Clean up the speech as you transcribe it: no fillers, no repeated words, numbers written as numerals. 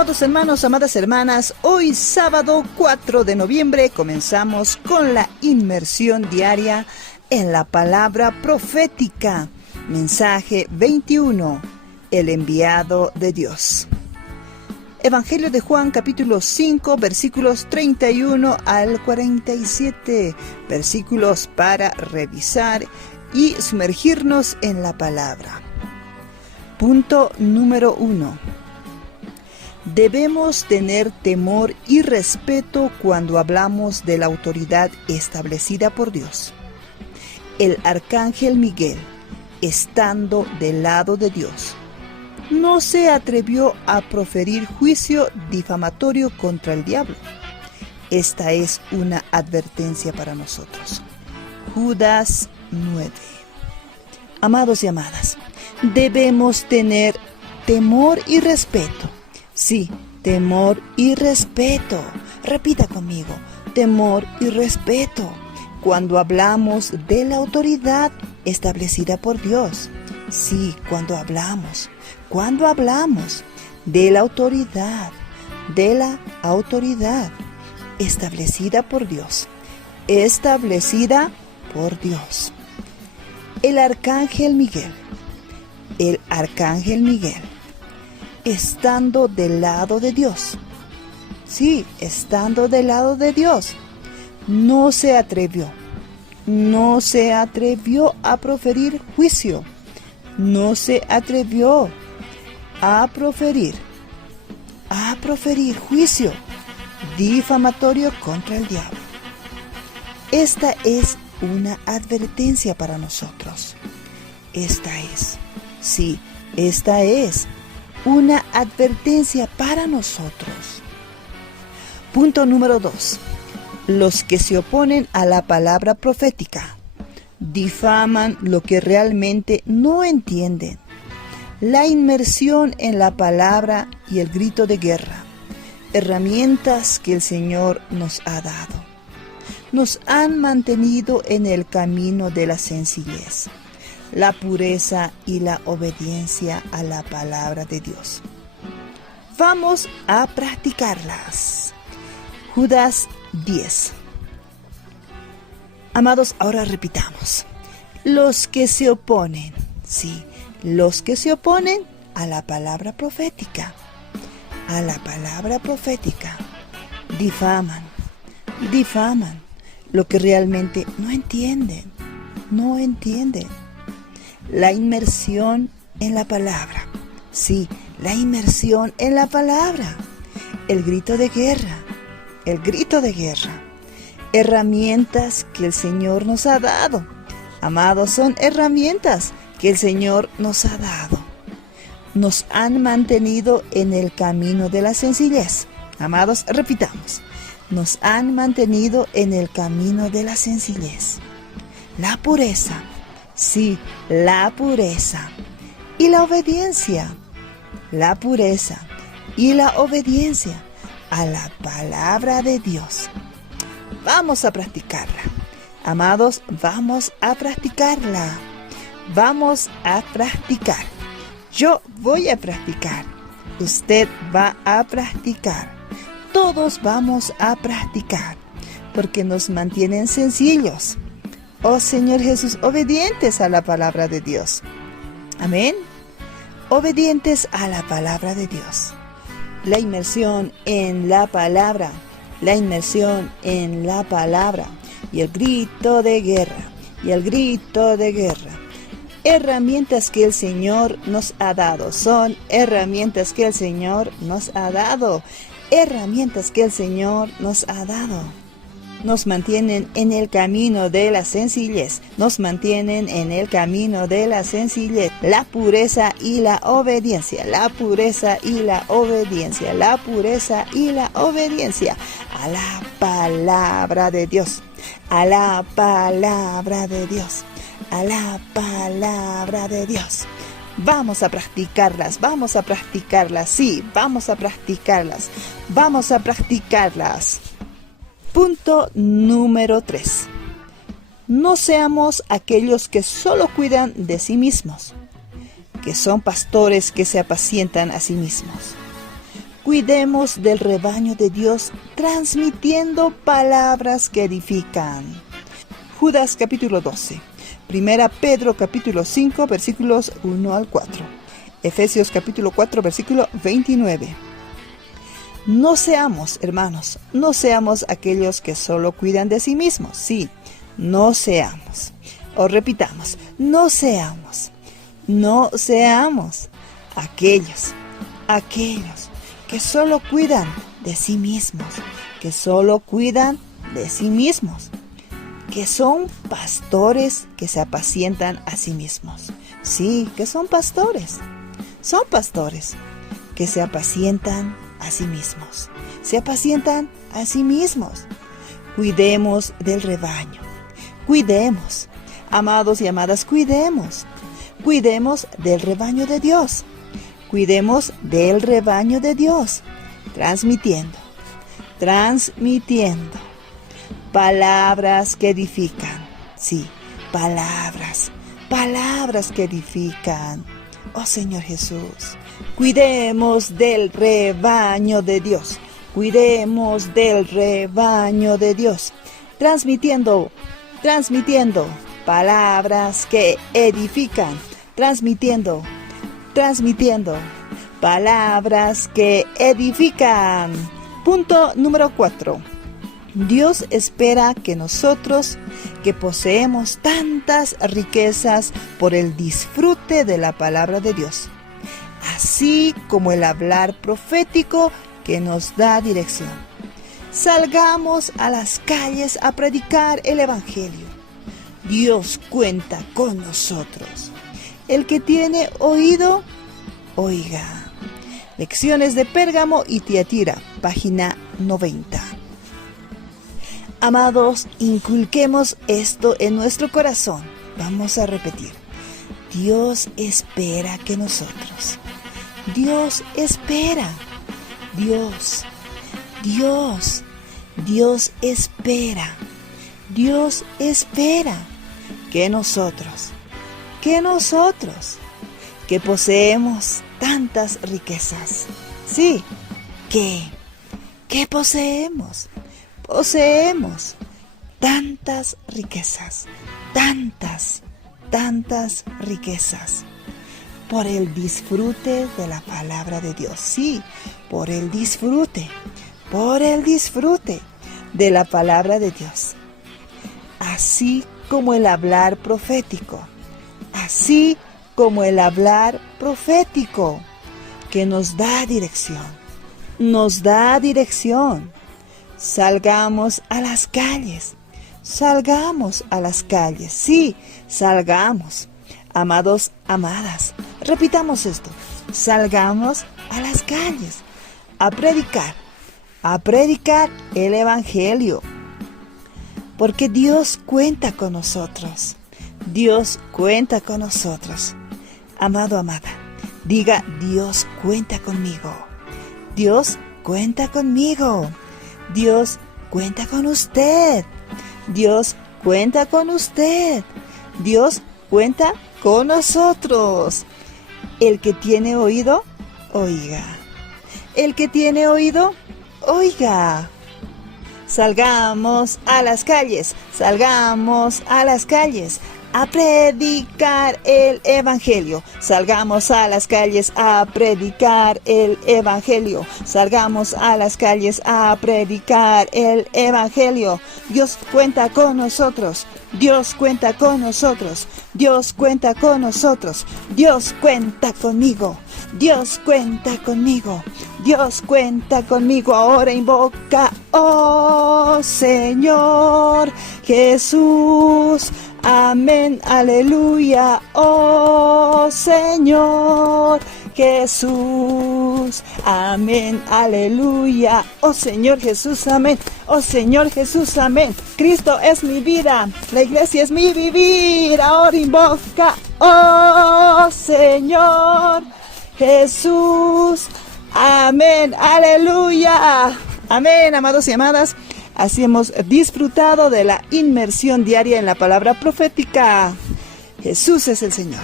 Amados hermanos, amadas hermanas, hoy sábado 4 de noviembre comenzamos con la inmersión diaria en la palabra profética. Mensaje 21, el enviado de Dios. Evangelio de Juan capítulo 5 versículos 31 al 47, versículos para revisar y sumergirnos en la palabra. Punto número 1. Debemos tener temor y respeto cuando hablamos de la autoridad establecida por Dios. El arcángel Miguel, estando del lado de Dios, no se atrevió a proferir juicio difamatorio contra el diablo. Esta es una advertencia para nosotros. Judas 9. Amados y amadas, debemos tener temor y respeto. Sí, temor y respeto. Repita conmigo, temor y respeto. Cuando hablamos de la autoridad establecida por Dios. Sí, cuando hablamos de la autoridad establecida por Dios. Establecida por Dios. El arcángel Miguel, estando del lado de Dios. Sí, estando del lado de Dios. No se atrevió a proferir juicio. No se atrevió a proferir juicio difamatorio contra el diablo. Esta es una advertencia para nosotros. Esta es una advertencia para nosotros. Punto número 2. Los que se oponen a la palabra profética difaman lo que realmente no entienden. La inmersión en la palabra y el grito de guerra, herramientas que el Señor nos ha dado, nos han mantenido en el camino de la sencillez, la pureza y la obediencia a la palabra de Dios. Vamos a practicarlas. Judas 10. Amados, ahora repitamos. Los que se oponen, a la palabra profética, difaman lo que realmente no entienden. La inmersión en la palabra, el grito de guerra, herramientas que el Señor nos ha dado. Amados, son herramientas que el Señor nos ha dado. Nos han mantenido en el camino de la sencillez. Amados, repitamos. Nos han mantenido en el camino de la sencillez. La pureza. Sí, la pureza. Y la obediencia. La pureza y la obediencia a la palabra de Dios. Vamos a practicarla. Amados, vamos a practicarla. Vamos a practicar. Yo voy a practicar. Usted va a practicar. Todos vamos a practicar, porque nos mantienen sencillos. Oh Señor Jesús, obedientes a la palabra de Dios. Amén. Obedientes a la palabra de Dios. La inmersión en la palabra. Y el grito de guerra. Herramientas que el Señor nos ha dado. Son herramientas que el Señor nos ha dado. Nos mantienen en el camino de la sencillez. La pureza y la obediencia. A la palabra de Dios. Vamos a practicarlas. Sí, vamos a practicarlas. Punto número 3. No seamos aquellos que solo cuidan de sí mismos, que son pastores que se apacientan a sí mismos. Cuidemos del rebaño de Dios, transmitiendo palabras que edifican. Judas capítulo 12. Primera Pedro capítulo 5 versículos 1 al 4. Efesios capítulo 4 versículo 29. No seamos, hermanos, no seamos aquellos que solo cuidan de sí mismos. Sí, no seamos. O repitamos, no seamos aquellos que solo cuidan de sí mismos, que solo cuidan de sí mismos, que son pastores que se apacientan a sí mismos. Sí, que son pastores que se apacientan a sí mismos, Cuidemos del rebaño, cuidemos, amados y amadas, cuidemos del rebaño de Dios. Cuidemos del rebaño de Dios, transmitiendo palabras que edifican. Sí, palabras que edifican. Oh Señor Jesús, cuidemos del rebaño de Dios. Cuidemos del rebaño de Dios, transmitiendo palabras que edifican, transmitiendo palabras que edifican. Punto número 4. Dios espera que nosotros, que poseemos tantas riquezas por el disfrute de la palabra de Dios, así como el hablar profético que nos da dirección, salgamos a las calles a predicar el Evangelio. Dios cuenta con nosotros. El que tiene oído, oiga. Lecciones de Pérgamo y Tiatira, página 90. Amados, inculquemos esto en nuestro corazón. Vamos a repetir. Dios espera que nosotros. Dios espera. Dios espera. Dios espera que nosotros, que poseemos tantas riquezas. Sí, que poseemos tantas riquezas, tantas riquezas, por el disfrute de la palabra de Dios. Sí, por el disfrute de la palabra de Dios. Así como el hablar profético, que nos da dirección. Salgamos a las calles, sí, salgamos. Amados, amadas, repitamos esto. Salgamos a las calles a predicar el Evangelio. Porque Dios cuenta con nosotros. Amado, amada, diga: Dios cuenta conmigo. Dios cuenta conmigo. Dios cuenta con usted. Dios cuenta con usted. Dios cuenta con nosotros. El que tiene oído, oiga. El que tiene oído, oiga. Salgamos a las calles a predicar el Evangelio. Salgamos a las calles a predicar el Evangelio. Salgamos a las calles a predicar el Evangelio. Dios cuenta con nosotros. Dios cuenta con nosotros. Dios cuenta con nosotros. Dios cuenta conmigo. Dios cuenta conmigo. Dios cuenta conmigo. Ahora invoca: oh Señor Jesús. Amén, aleluya, oh Señor Jesús. Amén, aleluya, oh Señor Jesús, amén. Oh Señor Jesús, amén. Cristo es mi vida, la iglesia es mi vivir. Ahora invoca: oh Señor Jesús. Amén, aleluya. Amén, amados y amadas. Así hemos disfrutado de la inmersión diaria en la palabra profética. Jesús es el Señor.